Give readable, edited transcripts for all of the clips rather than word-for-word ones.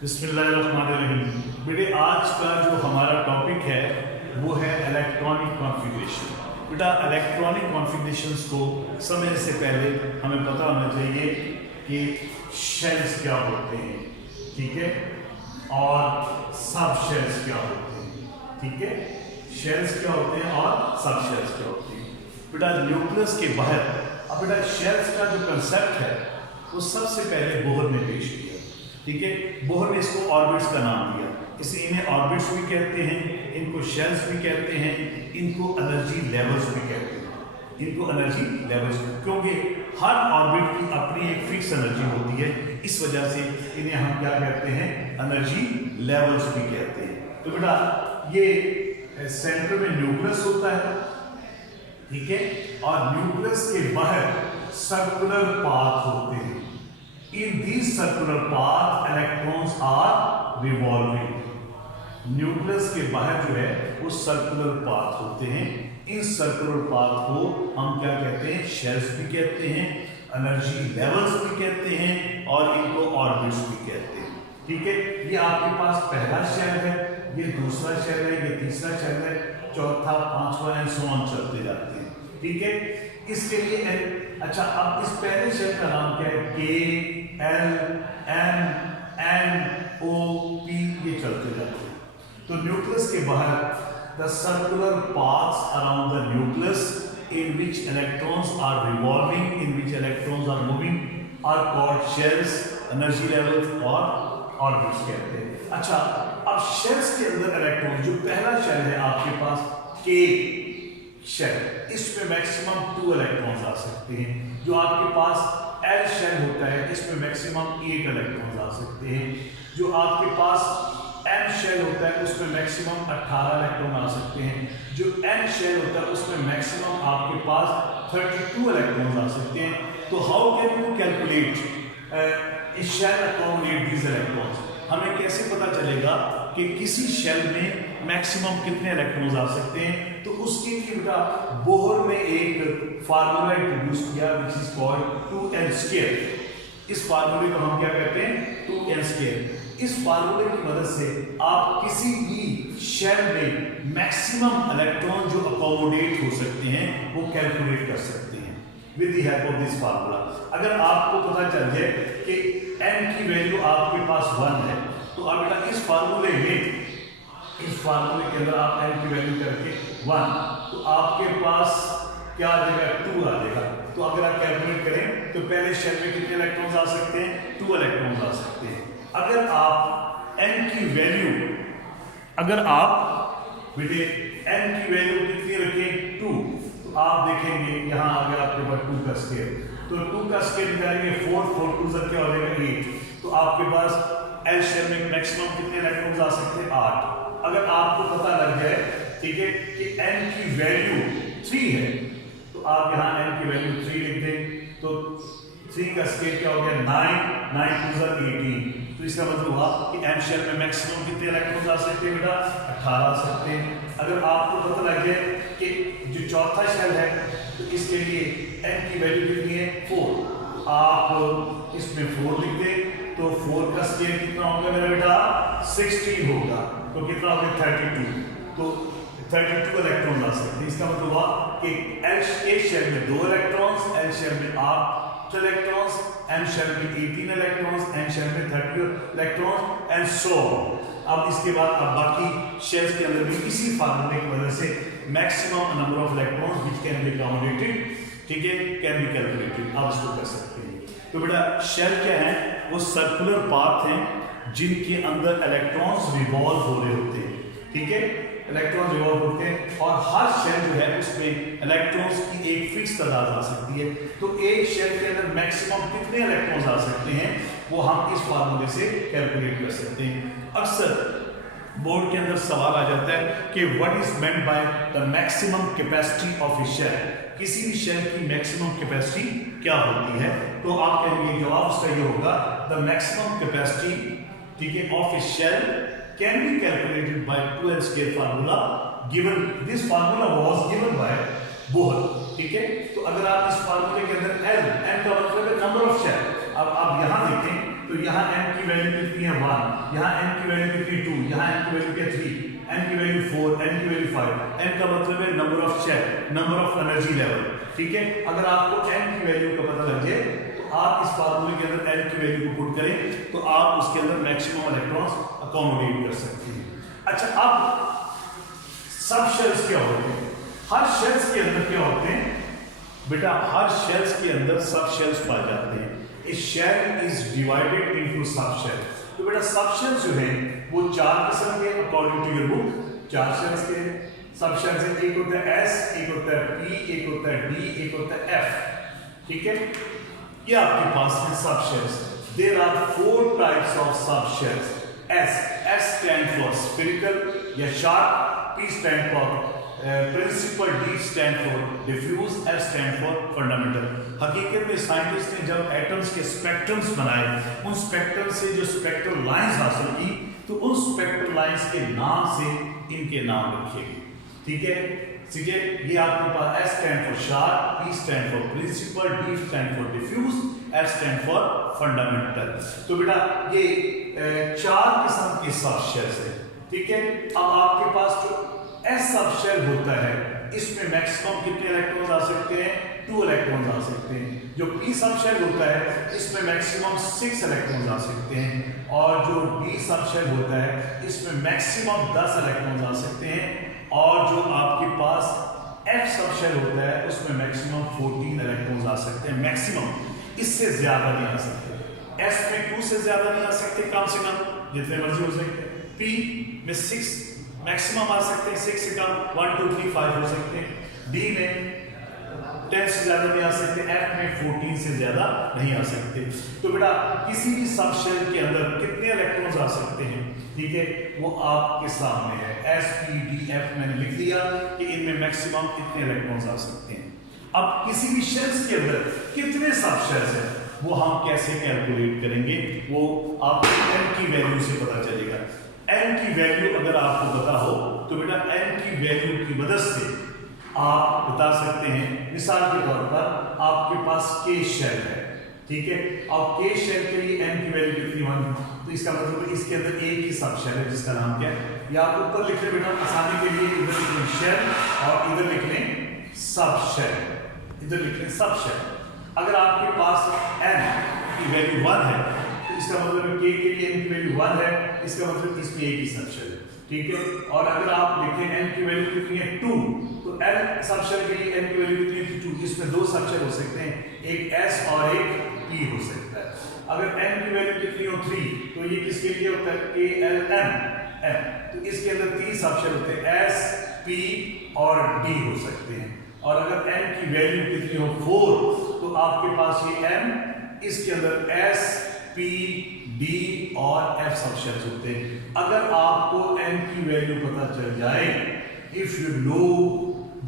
बिस्मिल्लाहिर्रहमानिर्रहीम। बेटे आज का जो हमारा टॉपिक है वो है इलेक्ट्रॉनिक कॉन्फ़िगरेशन। बेटा इलेक्ट्रॉनिक कॉन्फ़िगरेशंस को समझने से पहले हमें पता होना चाहिए कि शेल्स क्या होते हैं, ठीक है, और सब शेल्स क्या होते हैं, ठीक है। शेल्स क्या होते हैं और सब शेल्स क्या होते हैं। बेटा न्यूक्लियस के बाहर अब बेटा शेल्स का जो कंसेप्ट है वो सबसे पहले बोहर ने पेश किया, ठीक है। बोहर ने इसको ऑर्बिट्स का नाम दिया, इसे इन्हें ऑर्बिट्स भी कहते हैं, इनको शेल्स भी कहते हैं, इनको एनर्जी लेवल्स भी कहते हैं, इनको एनर्जी लेवल्स, क्योंकि हर ऑर्बिट की अपनी एक फिक्स एनर्जी होती है। इस वजह से इन्हें हम क्या कहते हैं, एनर्जी लेवल्स भी कहते हैं। तो बेटा ये सेंटर में न्यूक्लियस होता है, ठीक है, और न्यूक्लियस के बाहर सर्कुलर पाथ होते हैं। In these circular path electrons are revolving. Nucleus के बाहर जो है वो सर्कुलर पाथ होते हैं। इन सर्कुलर पाथ को हम क्या कहते हैं, शेल्स भी कहते हैं, एनर्जी लेवल्स भी कहते हैं और इनको ऑर्बिट्स भी कहते हैं, ठीक है। ये आपके पास पहला शेल है, ये दूसरा शेल है, ये तीसरा शेल है, चौथा, पांचवा एंड सो ऑन चलते जाते हैं, ठीक है। इसके लिए अच्छा, अब इस पहले शेल का नाम क्या है, K L M N O P, ये चलते जाते हैं। तो न्यूक्लियस के बाहर the circular paths around the nucleus in which electrons are revolving, in which electrons are moving are called shells, energy levels और ऑर्बिट्स कहते हैं। अच्छा, अब शेल्स के अंदर इलेक्ट्रॉन, जो पहला शेल है आपके पास के शेल, इसमें मैक्सिमम 2 इलेक्ट्रॉन्स आ सकते हैं। जो आपके पास एल शेल होता है इसमें मैक्सिमम 8 इलेक्ट्रॉन्स आ सकते हैं। जो आपके पास एम शेल होता है उसमें मैक्सिमम 18 इलेक्ट्रॉन आ सकते हैं। जो एन शेल होता है उसमें मैक्सिमम आपके पास 32 इलेक्ट्रॉन्स आ सकते हैं। तो हाउ कैन यू कैलकुलेट इस शेल अकोमोडेट दीज इलेक्ट्रॉन्स? हमें कैसे पता चलेगा कि किसी शेल में मैक्सिमम कितने इलेक्ट्रॉन्स आ सकते हैं? तो उसके लिए बेटा बोहर ने एक फार्मूला इंट्रोड्यूस किया विच इज कॉल्ड 2n²। इस फार्मूले को हम क्या कहते हैं, 2n²। इस फार्मूले की मदद से आप किसी भी शेल में मैक्सिमम इलेक्ट्रॉन जो अकोमोडेट हो सकते हैं वो कैलकुलेट कर सकते हैं with the help of this formula. अगर आपको पता चल जाए कि n की वैल्यू आपके पास 1 है, तो अब बेटा इस फार्मूले में, इस फार्मूले के अंदर आप n की वैल्यू करके 1, तो आपके पास क्या आ जाएगा, 2 आ जाएगा। तो अगर आप कैलकुलेट करें तो पहले शेल में कितने इलेक्ट्रॉन्स आ सकते हैं, 2 इलेक्ट्रॉन्स आ सकते हैं। अगर आप n की वैल्यू, अगर आप बेटे n की वैल्यू कितनी रखें, 2, तो आप देखेंगे यहाँ आ गया आपके पास 2 का स्केयर। तो 2 का स्केयर निकालेंगे 4, 4 2 से क्या हो जाएगा 8। तो आपके पास एल शेल में मैक्सिमम कितने इलेक्ट्रॉन्स आ सकते हैं, 8। अगर आपको पता लग जाए, ठीक है, कि n की वैल्यू 3 है, तो आप यहाँ n की वैल्यू 3 लिख दें। तो 3 का स्केयर क्या हो गया, 9, 9 2 ज़ा 18। तो इसका मतलब हुआ कि m शेल में मैक्सिमम कितने इलेक्ट्रॉन्स आ सकते हैं बेटा, 18 आ सकते हैं। अगर आपको पता लग जाए कि जो चौथा शेल है तो इसके लिए n की वैल्यू कितनी है, 4, आप इसमें 4 लिख दें। तो 4 का स्केयर कितना होगा मेरा बेटा, 16 होगा। तो कितना होगा, 32। तो 32 इलेक्ट्रॉन आ सकते हैं। इसका मतलब हुआ कि एल शेल में 2 इलेक्ट्रॉन्स, एल शेल में 8 इलेक्ट्रॉन्स, एम शेल में 18 इलेक्ट्रॉन्स, एन शेल में 30 इलेक्ट्रॉन्स एंड सो ऑन। अब इसके बाद अब बाकी शेल्स के अंदर भी इसी फार्मूले की वजह से maximum number of electrons which can be accommodated, ठीक है, कैन बी कैलकुलेटेड। आप इसको कर सकते हैं। तो बेटा शेल क्या है, वो सर्कुलर पाथ हैं जिनके अंदर इलेक्ट्रॉन्स रिवॉल्व हो रहे होते हैं, ठीक है, इलेक्ट्रॉन रिवॉल्व होते हैं। और हर शेल जो है उसमें इलेक्ट्रॉन्स की एक फिक्स तादाद आ सकती है। तो एक शेल के अंदर मैक्सिमम कितने इलेक्ट्रॉन्स आ सकते हैं वो हम इस फार्मूले से कैलकुलेट कर सकते हैं। अक्सर बोर्ड के अंदर सवाल आ जाता है कि what is meant by the maximum capacity of a shell, किसी भी शेल की मैक्सिमम कैपेसिटी क्या होती है? तो आप कहेंगे जवाब उसका ये होगा, द मैक्सिमम कैपेसिटी, ठीक है, of a shell can be calculated by 2n² formula given this formula was given by Bohr, ठीक है। तो अगर आप इस फार्मूले के अंदर n का मतलब है नंबर ऑफ शेल, अब आप यहां देखें तो यहाँ n की वैल्यू कितनी है 1, यहाँ n की वैल्यू कितनी 2, यहाँ n की वैल्यू क्या 3, n की वैल्यू 4, n की वैल्यू 5। n का मतलब है number of shell, number of energy level. ठीक है, अगर आपको n की वैल्यू का पता लग जाए तो आप इस फार्मूले के अंदर n की वैल्यू को पुट करें तो आप उसके अंदर मैक्सिमम इलेक्ट्रॉन्स अकोमोडेट कर सकते हैं। अच्छा, अब सब शेल्स क्या होते हैं? हर शेल्स के अंदर क्या होते हैं बेटा? हर शेल्स के अंदर सब शेल्स पाए जाते हैं। A shell is divided into sub shell. तो बेटा सब शेल्स जो हैं वो 4 किस्म के according to your book 4 shells के सब शेल्स हैं। एक होता है S, एक होता है P, एक होता है D, एक होता है F। ठीक है, ये आपके पास है sub shells. There are 4 types of sub shells. S stand for spherical या sharp, P stand for principal, D stand for diffuse, F stand for fundamental. हकीकत में साइंटिस्ट ने जब एटम्स के स्पेक्ट्रम्स बनाए, उन स्पेक्ट्रम से जो स्पेक्ट्रल लाइंस हासिल की, तो उन स्पेक्ट्रल लाइंस के नाम से इनके नाम रखे गए। ठीक है, ठीक है, ये आपके पास S stand for sharp, P stand for principal, D stand for diffuse, F stand for fundamental. तो बेटा ये 4 किस्म के सब शेल्स हैं। ठीक है, अब आपके पास जो S सब शेल होता है इसमें मैक्सिमम कितने इलेक्ट्रॉन्स आ सकते हैं? 2 इलेक्ट्रॉन्स आ सकते हैं। जो P सब शेल होता है इसमें मैक्सिमम 6 इलेक्ट्रॉन्स आ सकते हैं, और जो D सब शेल होता है इसमें मैक्सिमम 10 इलेक्ट्रॉन्स आ सकते हैं, और जो आपके पास F सब शेल होता है उसमें मैक्सिमम 14 इलेक्ट्रॉन्स आ सकते हैं। मैक्सिमम, इससे ज्यादा नहीं आ सकते। S में 2 से ज्यादा नहीं आ सकते, कम से कम जितने मर्जी हो सकते हैं। P में 6 मैक्सिमम आ सकते हैं, 6 से कम 1 2 3 5 हो सकते हैं। D में 10 से ज्यादा नहीं आ सकते, F में 14 से ज्यादा नहीं आ सकते। तो बेटा किसी भी सब शेल के अंदर कितने इलेक्ट्रॉन्स आ सकते हैं? ठीक है, वो आपके सामने है। S P D F मैंने लिख दिया कि इनमें मैक्सिमम कितने इलेक्ट्रॉन्स आ सकते हैं। अब किसी भी शेल्स के अंदर कितने सब शेल्स हैं वो हम कैसे कैलकुलेट करेंगे, वो आपको n की वैल्यू से पता चलेगा। n की वैल्यू अगर आपको पता हो तो बेटा n की वैल्यू की मदद से आप बता सकते हैं। मिसाल के तौर पर आपके पास K शेल है, ठीक है, अब K शेल के लिए n की वैल्यू कितनी होगी? तो इसका मतलब इसके अंदर एक ही सब शेल है जिसका नाम क्या है, या आप ऊपर लिख लें बेटा आसानी के लिए, इधर लिख लें शेल और इधर लिख लें सब शेल, इधर लिख लें सब शेल। अगर आपके पास n की वैल्यू 1 है तो इसका मतलब K के लिए n की वैल्यू 1 है, इसका मतलब इसमें एक ही सब शेल है। ठीक है, और अगर आप लिखें n की वैल्यू कितनी है 2, तो n सब शेल के लिए n की वैल्यू कितनी है 2, इसमें 2 सब शेल हो सकते हैं, एक S और एक P हो सकता है। अगर n की वैल्यू कितनी हो 3, तो ये किसके लिए होता है K L M, तो इसके अंदर 3 सब शेल होते हैं, S P और D हो सकते हैं। और अगर n की वैल्यू कितनी हो 4, तो आपके पास ये m, इसके अंदर S P D और F सब शेल्स होते हैं। अगर आपको n की वैल्यू पता चल जाए, if you know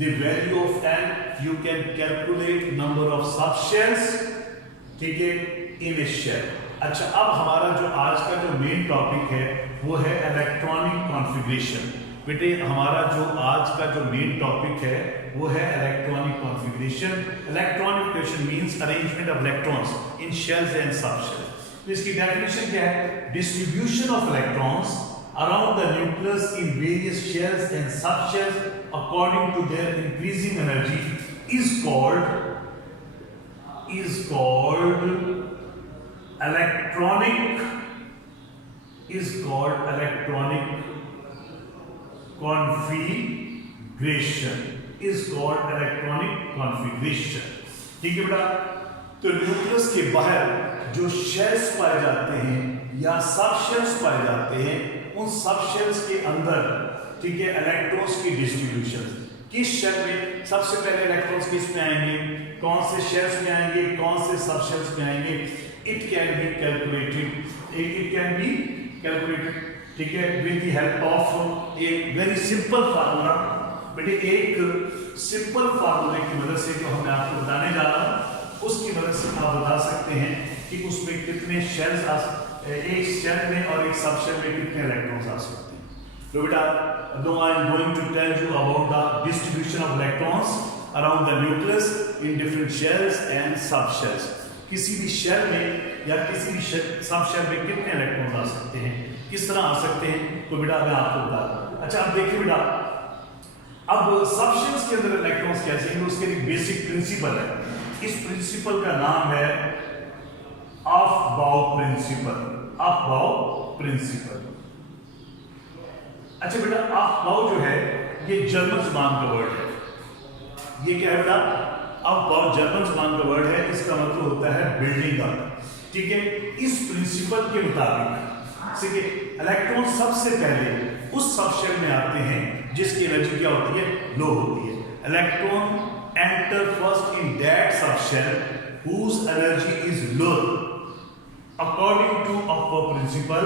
the value of n, you can calculate number of sub shells, ठीक है, in a shell। अच्छा, अब हमारा जो आज का जो मेन टॉपिक है वो है इलेक्ट्रॉनिक कॉन्फ़िगरेशन। बेटे हमारा जो आज का जो मेन टॉपिक है वो है electronic configuration. Electronic means arrangement of electrons in shells and sub shells. तो इसकी डेफिनेशन क्या है? Distribution of electrons around the nucleus in various shells and sub shells according to their increasing energy is called electronic configuration। ठीक है बेटा, तो nucleus के बाहर जो शेल्स पाए जाते हैं या सब शेल्स पाए जाते हैं, उन सब शेल्स के अंदर, ठीक है, इलेक्ट्रॉन्स की डिस्ट्रीब्यूशन किस शेल में सबसे पहले इलेक्ट्रॉन्स किस में आएंगे, कौन से शेल्स में आएंगे, कौन से सब शेल्स में आएंगे, इट कैन बी कैलकुलेटेड, ठीक है, with the help of a very simple formula. बेटे एक सिंपल फार्मूले की मदद से जो मैं आपको बताने जा रहा हूं उसकी मदद से आप बता सकते हैं कि उसमें कितने शेल्स आ सकते हैं, एक शेल में और एक सब शेल में कितने इलेक्ट्रॉन्स आ सकते हैं। तो बेटा now I am going to tell you about the distribution of electrons around the nucleus in different shells and subshells। किसी भी शेल में या किसी भी सब शेल में कितने इलेक्ट्रॉन आ सकते हैं, किस तरह आ सकते हैं, तो बेटा मैं आपको बता दूं। अच्छा अब देखिए बेटा, अब सब शेल्स के अंदर इलेक्ट्रॉन्स कैसे हैं, उसके लिए बेसिक प्रिंसिपल है। इस प्रिंसिपल का नाम है अफबाउ प्रिंसिपल। Aufbau principal. अच्छा बेटा, अफबाउ जो है ये जर्मन जुबान का वर्ड है। ये क्या है बेटा? अफबाउ जर्मन जुबान का वर्ड है, इसका मतलब होता है बिल्डिंग अप। ठीक है, इस प्रिंसिपल के मुताबिक इलेक्ट्रॉन सबसे पहले उस सबशेल में आते हैं जिसकी एनर्जी क्या होती है, लो होती है। Electron enter first in that subshell whose energy is low according to Aufbau principle.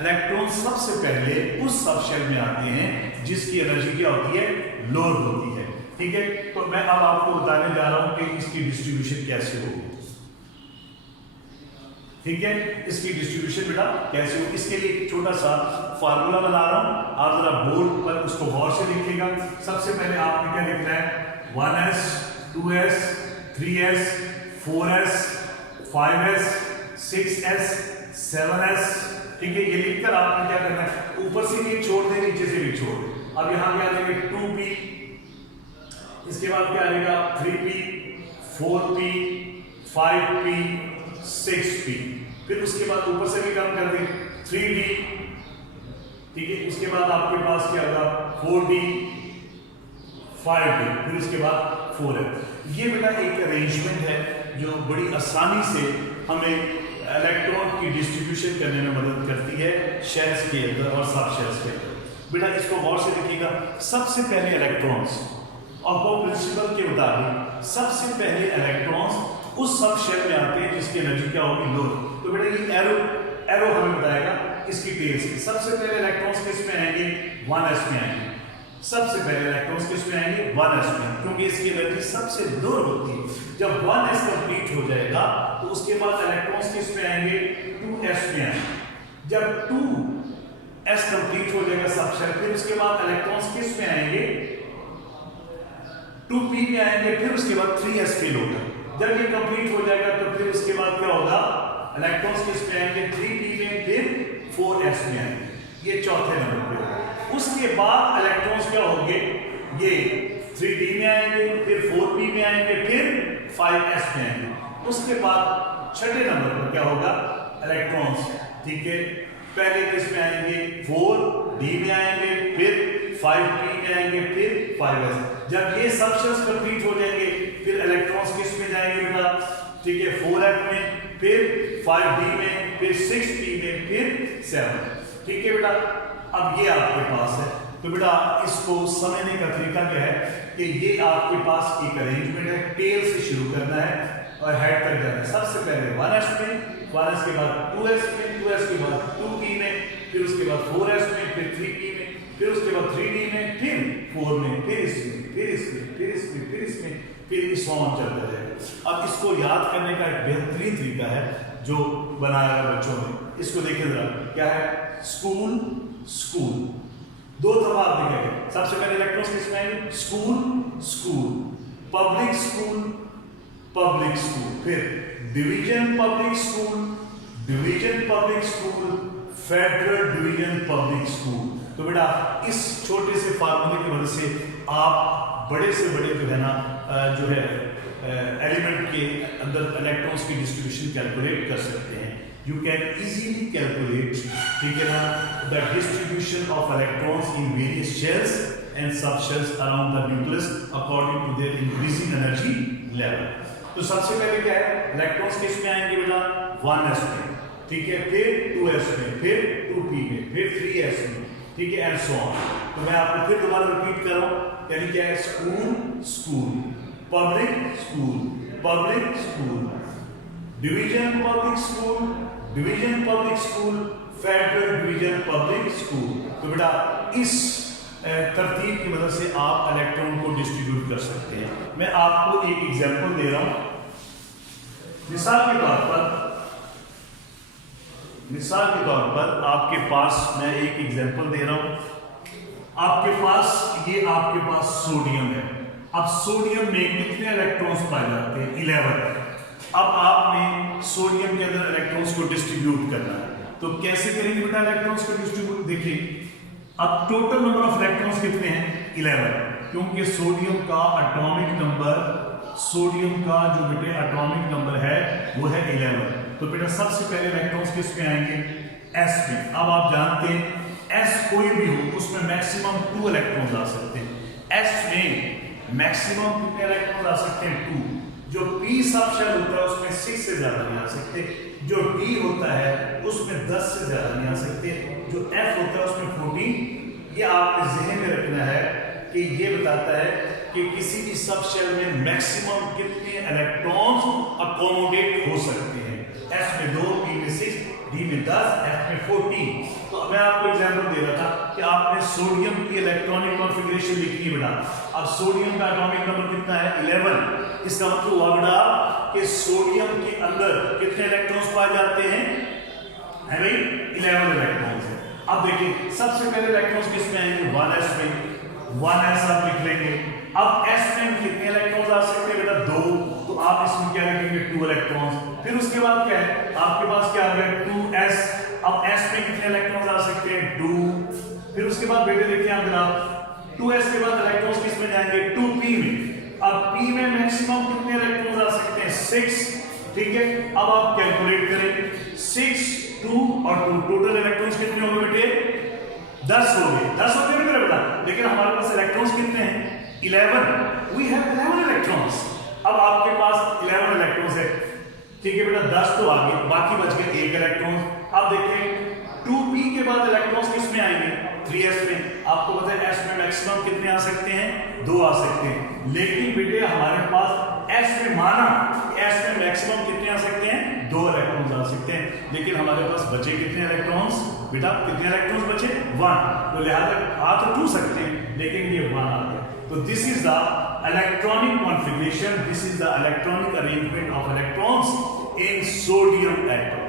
Electron सबसे पहले उस सबशेल में आते हैं जिसकी एनर्जी क्या होती है, लोअर होती है। ठीक है, तो मैं अब आपको बताने जा रहा हूं कि इसकी डिस्ट्रीब्यूशन कैसे होगी। ठीक है, इसकी डिस्ट्रीब्यूशन बेटा कैसे हो, इसके लिए एक छोटा सा फार्मूला बना रहा हूं, आप जरा बोर्ड पर उसको गौर से लिखिएगा। सबसे पहले आपने क्या लिखना है, 1s 2s 3s 4s 5s 6s 7s। ठीक है, ये लिखकर आपने क्या करना है, ऊपर से भी छोड़ दे, नीचे से भी छोड़ दे। अब यहां क्या देंगे 2p, इसके बाद क्या आएगा 3p 4p 5p 6p, फिर उसके बाद ऊपर से भी कम कर दें 3d। ठीक है, उसके बाद आपके पास क्या होगा 4d 5d, फिर उसके बाद 4f। ये बेटा एक अरेंजमेंट है जो बड़ी आसानी से हमें इलेक्ट्रॉन की डिस्ट्रीब्यूशन करने में मदद करती है शेल्स के अंदर और सब शेल्स के अंदर। बेटा इसको गौर से देखिएगा, सबसे पहले इलेक्ट्रॉन्स अफबाउ प्रिंसिपल के मुताबिक सबसे पहले इलेक्ट्रॉन्स उस सब शेल में आते हैं जिसकी एनर्जी क्या होगी, लो। तो बेटा ये एरो हमें बताएगा इसकी टेल से। सबसे पहले इलेक्ट्रॉन्स किस में आएंगे, 1s में आएंगे। सबसे पहले इलेक्ट्रॉन्स किस में आएंगे, 1s में, क्योंकि इसकी एनर्जी सबसे दूर होती है। जब 1s कंप्लीट हो जाएगा तो उसके बाद इलेक्ट्रॉन्स किस में आएंगे, 2s में आएंगे। जब 2s कंप्लीट हो जाएगा सबशेल, फिर उसके बाद इलेक्ट्रॉन्स किस में आएंगे, 2p में आएंगे, फिर उसके बाद 3s फेल होगा। जब ये कंप्लीट हो जाएगा तो फिर उसके बाद क्या होगा, इलेक्ट्रॉन्स किस में आएंगे, 3p में, फिर 4s में आएंगे। ये चौथे नंबर पे होगा। उसके बाद इलेक्ट्रॉन्स क्या होंगे, ये 3d में आएंगे, फिर 4p में आएंगे, फिर 5s में आएंगे। उसके बाद छठे नंबर पर क्या होगा, इलेक्ट्रॉन्स, ठीक है, पहले किस में आएंगे, 4d में आएंगे, फिर 5p में आएंगे, फिर 5s। जब ये सब शेल्स कंप्लीट हो जाएंगे फिर इलेक्ट्रॉन्स किस में जाएंगे बेटा, ठीक है, 4f में, फिर 5d में, फिर 6p में, फिर 7। ठीक है बेटा, अब ये आपके पास है। तो बेटा इसको समझने का तरीका क्या है कि ये आपके पास एक अरेंजमेंट है, टेल से शुरू करना है और हेड तक जाना है। सबसे पहले 1s में, 1s के बाद 2s में, 2s के बाद 2p में, फिर उसके बाद 4s में, फिर 3p में, फिर उसके बाद 3d में, फिर 4 में, फिर इसमें, फिर इसमें, फिर इसमें, फिर इसमें, फिर इस ऑन चलता जाएगा। अब इसको याद करने का एक बेहतरीन तरीका है जो बनाया है बच्चों ने। इसको देखिए जरा, क्या है, स्कूल स्कूल, दो दफा आपने क्या किया, सबसे पहले इलेक्ट्रॉन्स किस में आएंगे, school school, public school public school, फिर division public school, division public school, federal division public school. तो बेटा इस छोटे से फार्मूले की मदद से आप बड़े से बड़े जो है ना जो है एलिमेंट के अंदर इलेक्ट्रॉन्स की डिस्ट्रीब्यूशन कैलकुलेट कर सकते हैं। You can easily calculate, ठीक है ना, the distribution of electrons in various shells and subshells around the nucleus according to their increasing energy level. तो सबसे पहले क्या है, इलेक्ट्रॉन्स किस में आएंगे बेटा, 1s में, ठीक है, फिर 2s में, फिर 2p में, फिर 3s में, ठीक है, एंड सो ऑन। तो मैं आपको फिर दोबारा रिपीट कर रहा हूँ, यानी क्या है, school school, public school, public school, division public school, division public school, federal division public school. तो बेटा इस तरतीब की मदद से आप इलेक्ट्रॉन को डिस्ट्रीब्यूट कर सकते हैं। मैं आपको एक एग्जांपल दे रहा हूं। मिसाल के तौर पर आपके पास मैं एक एग्जांपल दे रहा हूं। आपके पास सोडियम है। अब सोडियम में कितने इलेक्ट्रॉन्स पाए जाते हैं, 11। अब आपने सोडियम के अंदर इलेक्ट्रॉन्स को डिस्ट्रीब्यूट करना है। तो कैसे करेंगे बेटा इलेक्ट्रॉन्स को डिस्ट्रीब्यूट? देखिए अब टोटल नंबर ऑफ इलेक्ट्रॉन्स कितने हैं? 11, क्योंकि सोडियम का एटॉमिक नंबर, सोडियम का जो बेटे एटॉमिक नंबर है वो है 11। तो बेटा सबसे पहले इलेक्ट्रॉन्स किस में आएंगे? s में। अब आप जानते हैं s कोई भी हो उसमें मैक्सिमम 2 इलेक्ट्रॉन्स आ सकते हैं। s में मैक्सिमम कितने इलेक्ट्रॉन्स आ सकते हैं? 2। जो p सब शेल होता है उसमें 6 से ज्यादा नहीं आ सकते। जो d होता है उसमें 10 से ज्यादा नहीं आ सकते। जो f होता है उसमें 14। ये आपने ज़हन में रखना है कि ये बताता है कि किसी भी सब शेल में मैक्सिमम कितने इलेक्ट्रॉन्स अकोमोडेट हो सकते हैं। s में 2, p में 6, d में 10, f में 14। तो मैं आपको एग्जांपल दे रहा था कि आपने सोडियम की इलेक्ट्रॉनिक कॉन्फ़िगरेशन लिखनी है बेटा। अब सोडियम का एटॉमिक नंबर कितना है? 11। इसका मतलब हुआ बेटा कि सोडियम के अंदर कितने इलेक्ट्रॉन्स पाए जाते हैं? है भाई 11 इलेक्ट्रॉन्स। अब देखिए सबसे पहले इलेक्ट्रॉन्स किस में आएंगे? 1s में। 1s आप लिख लेंगे। अब s में कितने इलेक्ट्रॉन्स आ सकते हैं बेटा? 2। तो आप इसमें क्या लिखेंगे? 2 इलेक्ट्रॉन्स। फिर उसके बाद क्या है आपके पास? क्या आ गया? 2s। अब s में कितने इलेक्ट्रॉन्स आ सकते हैं? 2। फिर उसके बाद बेटे देखिए आप ग्राफ, 2s के बाद इलेक्ट्रॉन्स किस में जाएंगे? 2p में। अब p में मैक्सिमम कितने इलेक्ट्रॉन्स आ सकते हैं? 6। ठीक है, अब आप कैलकुलेट करें 6, 2 और 2, टोटल इलेक्ट्रॉन्स कितने होंगे बेटे? 10 हो गए। 10 हो गए मेरे बेटा, लेकिन हमारे पास इलेक्ट्रॉन्स कितने हैं? 11। We have 11 electrons. अब आपके पास 11 इलेक्ट्रॉन्स है, ठीक है बेटा, 10 तो आ गए, बाकी बच गए 1 इलेक्ट्रॉन। अब देखिए 2p के बाद इलेक्ट्रॉन्स किस में आएंगे? 3s में। आपको पता है s में मैक्सिमम कितने आ सकते हैं? 2 आ सकते हैं। लेकिन बेटे हमारे पास s में माना s में मैक्सिमम कितने आ सकते हैं? 2 इलेक्ट्रॉन्स आ सकते हैं। लेकिन हमारे पास बचे कितने इलेक्ट्रॉन्स बेटा? कितने इलेक्ट्रॉन्स बचे? 1। तो लिहाजा आ तो 2 सकते हैं लेकिन ये 1 आ गया। तो this is the electronic configuration, this is the electronic arrangement of electrons in sodium atom.